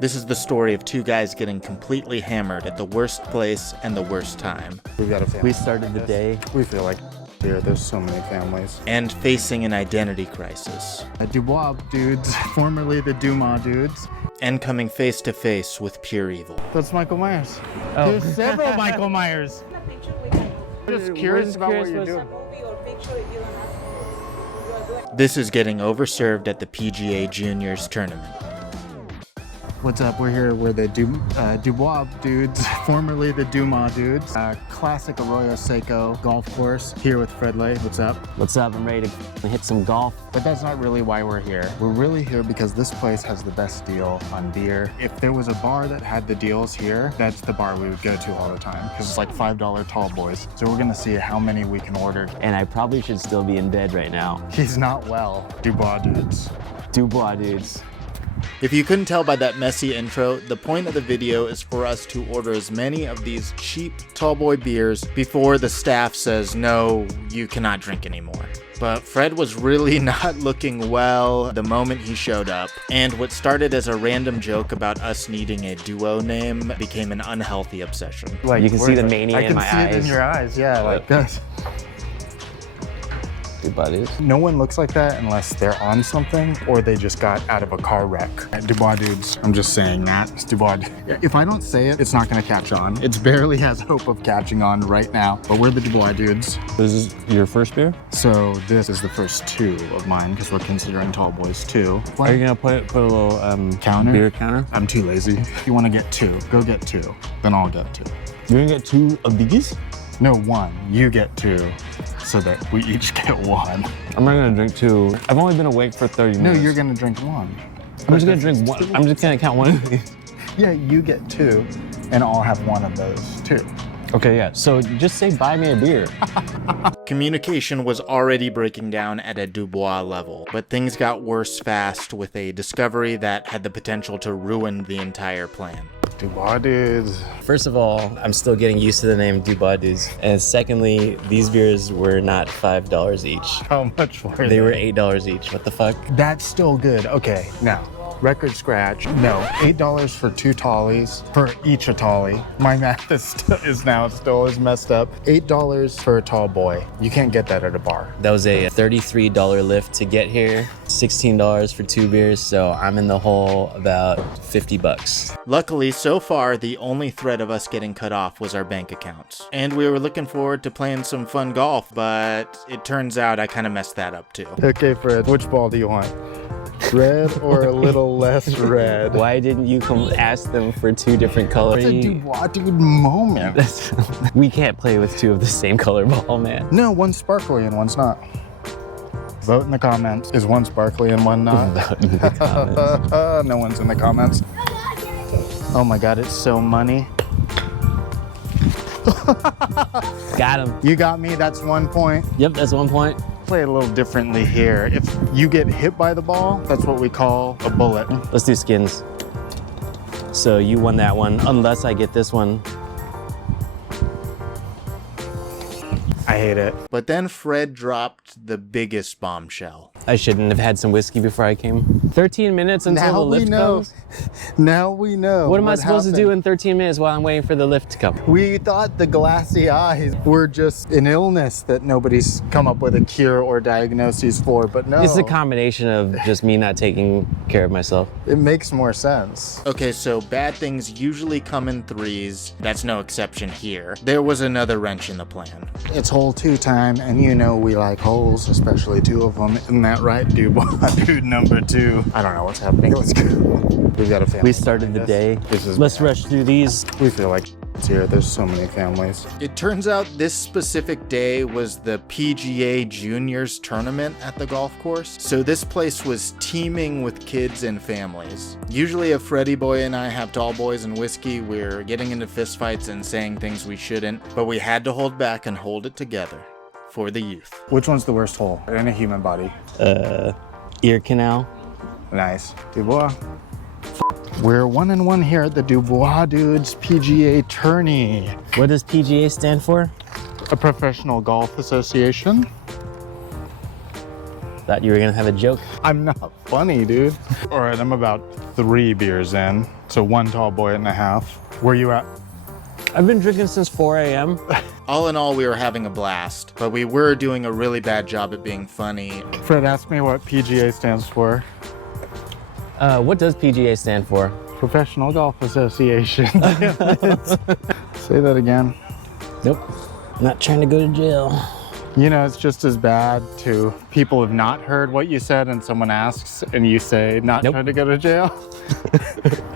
This is the story of two guys getting completely hammered at the worst place and the worst time. We've got a family. We started the day. We feel like here, there's so many families. And facing an identity crisis. Dubois Dudes, formerly the Dubois Dudes. And coming face to face with pure evil. That's Michael Myers. Oh. There's several Michael Myers. Just curious about what you're doing. This is getting overserved at the PGA Juniors tournament. What's up? We're here. We're the Dubois Dudes, formerly the Dubois Dudes. Classic Arroyo Seco golf course here with Fred Lay. What's up? What's up? I'm ready to hit some golf. But that's not really why we're here. We're really here because this place has the best deal on beer. If there was a bar that had the deals here, that's the bar we would go to all the time because it's like $5 tall boys. So we're gonna see how many we can order. And I probably should still be in bed right now. He's not well. Dubois Dudes. Dubois Dudes. If you couldn't tell by that messy intro, the point of the video is for us to order as many of these cheap tallboy beers before the staff says, no, you cannot drink anymore. But Fred was really not looking well the moment he showed up, and what started as a random joke about us needing a duo name became an unhealthy obsession. Like, you can see the mania in my eyes. I can see it in your eyes, yeah, like this. Dubois Dudes. No one looks like that unless they're on something or they just got out of a car wreck. Dubois Dudes, I'm just saying that. It's Dubois. If I don't say it, it's not gonna catch on. It barely has hope of catching on right now, but we're the Dubois Dudes. This is your first beer? So this is the first two of mine because we're considering tall boys too. Are you gonna put a little counter? Beer counter? I'm too lazy. If you wanna get two, go get two. Then I'll get two. You're gonna get two of these? No, one. You get two so that we each get one. I'm not gonna drink two. I've only been awake for 30 minutes. No, you're gonna drink one. I'm just gonna drink one. I'm just gonna count one of these. Yeah, you get two, and I'll have one of those too. Okay, yeah. So just say buy me a beer. Communication was already breaking down at a Dubois level, but things got worse fast with a discovery that had the potential to ruin the entire plan. Dubois Dudes. First of all, I'm still getting used to the name Dubois Dudes. And secondly, these beers were not $5 each. How much were they? They were $8 each. What the fuck? That's still good. Okay, now, record scratch. No, $8 for two tallies, for each a tolly. My math is now still as messed up. $8 for a tall boy. You can't get that at a bar. That was a $33 lift to get here. $16 for two beers, so I'm in the hole about 50 bucks. Luckily, so far, the only threat of us getting cut off was our bank accounts. And we were looking forward to playing some fun golf, but it turns out I kind of messed that up too. Okay, Fred, which ball do you want? Red or a little less red? Why didn't you come ask them for two different colors? It's a Dubois Dude moment. We can't play with two of the same color ball, man. No, one's sparkly and one's not. Vote in the comments. Is one sparkly and one not? Vote in the comments. No one's in the comments. Oh my God, it's so money. Got him. You got me, that's 1 point. Yep, that's 1 point. Play it a little differently here. If you get hit by the ball, that's what we call a bullet. Let's do skins. So you won that one, unless I get this one. I hate it. But then Fred dropped the biggest bombshell. I shouldn't have had some whiskey before I came. 13 minutes until Now the lift we know. comes? Now we know. What am I supposed to do in 13 minutes while I'm waiting for the lift to come? We thought the glassy eyes were just an illness that nobody's come up with a cure or diagnoses for, but no. It's a combination of just me not taking care of myself. It makes more sense. Okay, so bad things usually come in threes. That's no exception here. There was another wrench in the plan. It's hole 2 time, and you know we like holes, especially 2 of them. Isn't that right, Dubois Dude number 2? I don't know what's happening. Let's go. We've got a family. We started the day. Let's rush through these. We feel like it's here. There's so many families. It turns out this specific day was the PGA Juniors tournament at the golf course. So this place was teeming with kids and families. Usually if Freddie boy and I have tall boys and whiskey, we're getting into fistfights and saying things we shouldn't, but we had to hold back and hold it together for the youth. Which one's the worst hole in a human body? Ear canal. Nice. Dubois. We're 1-1 here at the Dubois Dudes PGA tourney. What does PGA stand for? A professional golf association. Thought you were gonna have a joke. I'm not funny, dude. All right, I'm about 3 beers in. So 1 tall boy and a half. Where you at? I've been drinking since 4 a.m. All in all, we were having a blast, but we were doing a really bad job at being funny. Fred asked me what PGA stands for. What does PGA stand for? Professional Golf Association. Say that again. Nope. Not trying to go to jail. You know, it's just as bad to people who've not heard what you said and someone asks and you say, not Nope. trying to go to jail.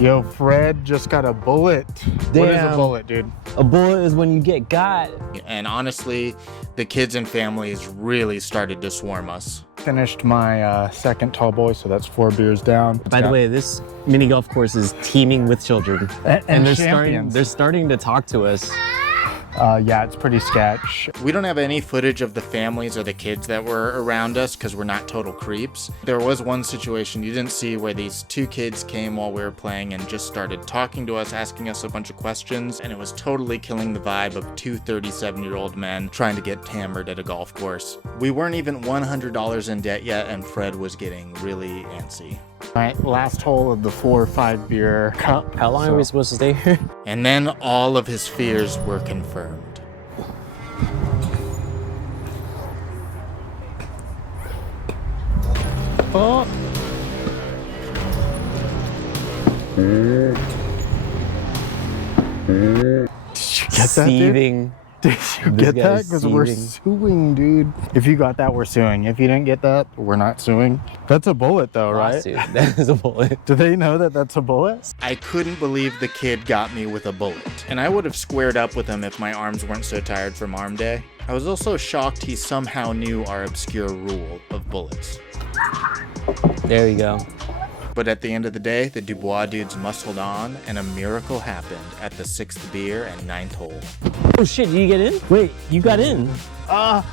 Yo, Fred just got a bullet. What is a Damn. bullet, dude? A bullet is when you get got. And honestly, the kids and families really started to swarm us. Finished my second tall boy, so that's 4 beers down. By the way, this mini golf course is teeming with children. And they're starting to talk to us. Yeah, it's pretty sketch. We don't have any footage of the families or the kids that were around us because we're not total creeps. There was one situation you didn't see where these 2 kids came while we were playing and just started talking to us, asking us a bunch of questions, and it was totally killing the vibe of 2 37-year-old men trying to get hammered at a golf course. We weren't even $100 in debt yet, and Fred was getting really antsy. All right, last hole of the 4 or 5 beer cup. How long are we supposed to stay here? And then all of his fears were confirmed. Oh. Get that, dude? Seething. Did you This get that? guy's Because we're seething. suing, dude. If you got that, we're suing. If you didn't get that, we're not suing. That's a bullet, though, right? Lawsuit. That is a bullet. Do they know that that's a bullet? I couldn't believe the kid got me with a bullet, and I would have squared up with him if my arms weren't so tired from arm day. I was also shocked he somehow knew our obscure rule of bullets. There we go. But at the end of the day, the Dubois Dudes muscled on, and a miracle happened at the 6th beer and 9th hole. Oh shit, did you get in? Wait, you got in. I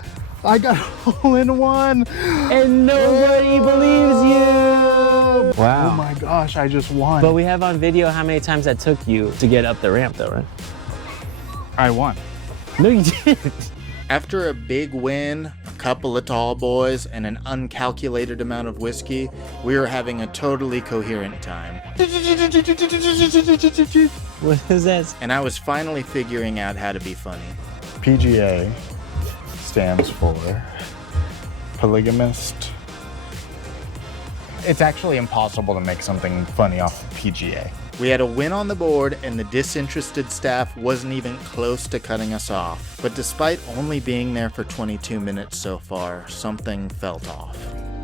got a hole in one. And nobody believes you. Wow. Oh my gosh, I just won. But we have on video how many times that took you to get up the ramp though, right? I won. No, you didn't. After a big win, a couple of tall boys, and an uncalculated amount of whiskey, we were having a totally coherent time. What is that? And I was finally figuring out how to be funny. PGA stands for polygamist. It's actually impossible to make something funny off of PGA. We had a win on the board, and the disinterested staff wasn't even close to cutting us off. But despite only being there for 22 minutes so far, something felt off.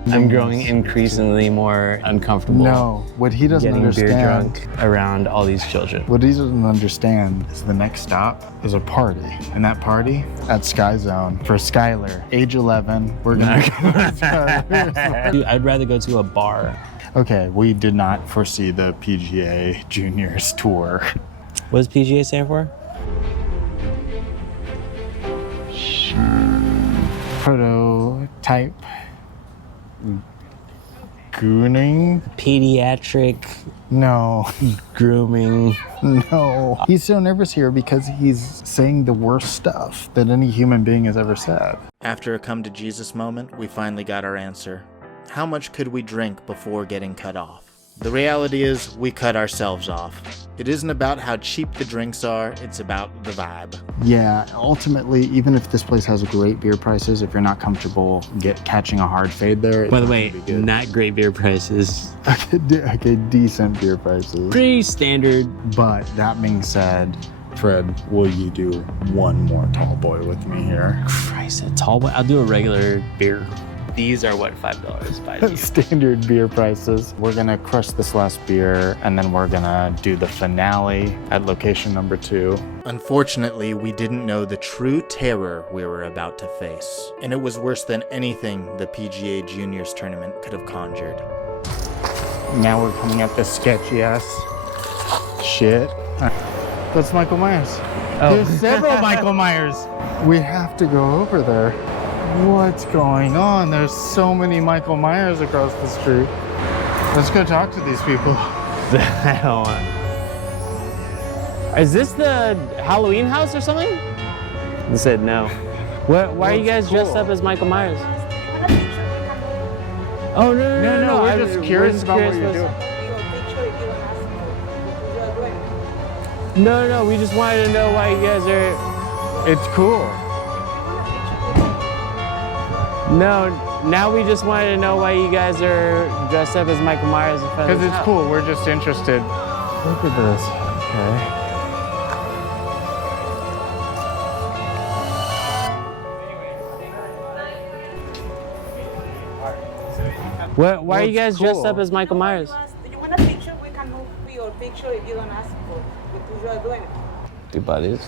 I'm growing increasingly more uncomfortable. No, what he doesn't Getting beer understand. drunk around all these children. What he doesn't understand is the next stop is a party. And that party at Sky Zone for Skylar, age 11. We're gonna go to Skylar. Dude, I'd rather go to a bar. Okay, we did not foresee the PGA Juniors Tour. What does PGA stand for? Prototype gooning? Pediatric No, grooming. no. He's so nervous here because he's saying the worst stuff that any human being has ever said. After a come to Jesus moment, we finally got our answer. How much could we drink before getting cut off? The reality is, we cut ourselves off. It isn't about how cheap the drinks are, it's about the vibe. Yeah, ultimately, even if this place has great beer prices, if you're not comfortable catching a hard fade there, it's By the not way, gonna be good. not great beer prices. Okay, decent beer prices. Pretty standard. But that being said, Fred, will you do one more tall boy with me here? Christ, a tall one. I'll do a regular beer. These are what, $5 by you. Standard beer prices. We're gonna crush this last beer and then we're gonna do the finale at location number 2. Unfortunately, we didn't know the true terror we were about to face. And it was worse than anything the PGA Juniors tournament could have conjured. Now we're coming up this sketchy ass shit. That's Michael Myers. Oh. There's several Michael Myers. We have to go over there. What's going on? There's so many Michael Myers across the street. Let's go talk to these people. I don't want. Is this the Halloween house or something? They said no. Why are you guys dressed up as Michael Myers? Oh, no. We're just curious about what you're doing. No, we just wanted to know why you guys are. It's cool. No, now we just wanted to know why you guys are dressed up as Michael Myers in front of Because the it's house. cool. We're just interested. Look at this. Okay. Why are you guys dressed up as Michael Myers? Do you want a picture? We can move your picture if you don't ask for. Because you are doing it. Dubois Dudes.